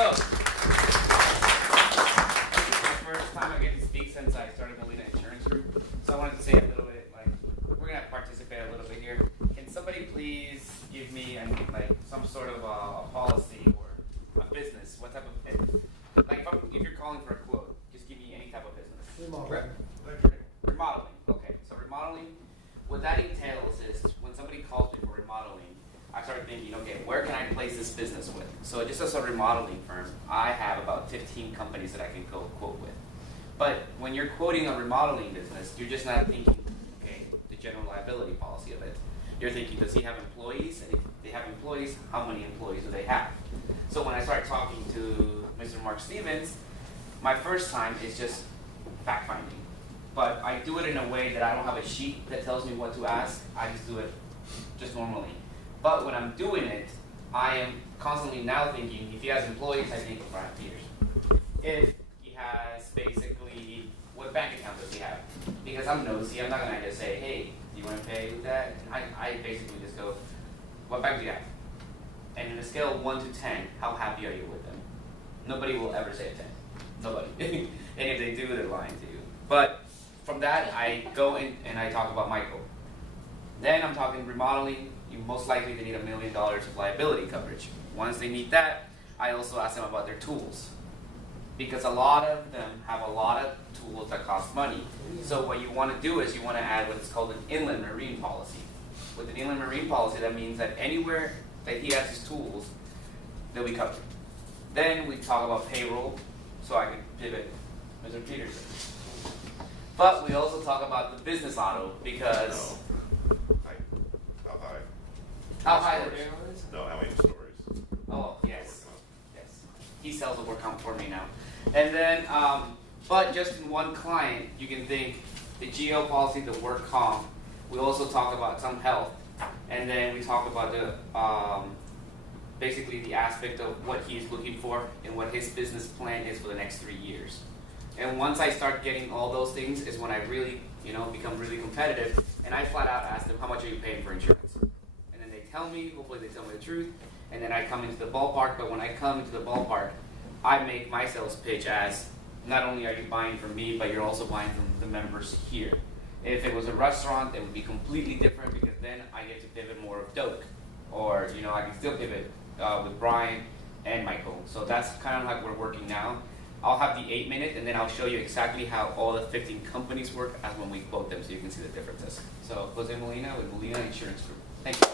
So, this is my first time I get to speak since I started Molina Insurance Group. So I wanted to say a little bit, like, we're gonna participate a little bit here. Can somebody please give me, some sort of a policy or a business? What type of, like, if you're calling for a quote, just give me any type of business. Remodeling. Okay, so remodeling. What that entails is when somebody calls me for remodeling, I started thinking, okay, where can I place this business with? So just as a remodeling firm, I have about 15 companies that I can go quote with. But when you're quoting a remodeling business, you're just not thinking, okay, the general liability policy of it. You're thinking, does he have employees? And if they have employees, how many employees do they have? So when I started talking to Mr. Mark Stevens, my first time is just fact-finding. But I do it in a way that I don't have a sheet that tells me what to ask. I just do it just normally. But when I'm doing it, I am constantly now thinking, if he has employees, I think of Brian Peters. If he has basically, what bank account does he have? Because I'm nosy, I'm not going to just say, hey, do you want to pay with that? I basically just go, what bank do you have? And on a scale of 1 to 10, how happy are you with them? Nobody will ever say a 10. Nobody. And if they do, they're lying to you. But from that, I go in and I talk about Michael. Then I'm talking remodeling. You most likely they need $1 million of liability coverage. Once they need that, I also ask them about their tools. Because a lot of them have a lot of tools that cost money. So what you want to do is you want to add what is called an inland marine policy. With an inland marine policy, that means that anywhere that he has his tools, they'll be covered. Then we talk about payroll, so I can pivot Mr. Peterson. But we also talk about the business auto because... How high the payroll is? No, how many stories? Oh, yes. Yes. He sells the work comp for me now. And then, but just in one client, you can think the GL policy, the work comp. We also talk about some health. And then we talk about the, basically the aspect of what he's looking for and what his business plan is for the next 3 years. And once I start getting all those things is when I really, become really competitive. And I flat out ask them, how much are you paying for insurance? Tell me, hopefully they tell me the truth, and then I come into the ballpark. But when I come into the ballpark, I make my sales pitch as not only are you buying from me, but you're also buying from the members here. If it was a restaurant, it would be completely different because then I get to pivot more of Doak, or I can still pivot with Brian and Michael. So that's kind of like we're working now. I'll have the 8-minute, and then I'll show you exactly how all the 15 companies work as when we quote them, so you can see the differences. So Jose Molina with Molina Insurance Group. Thank you.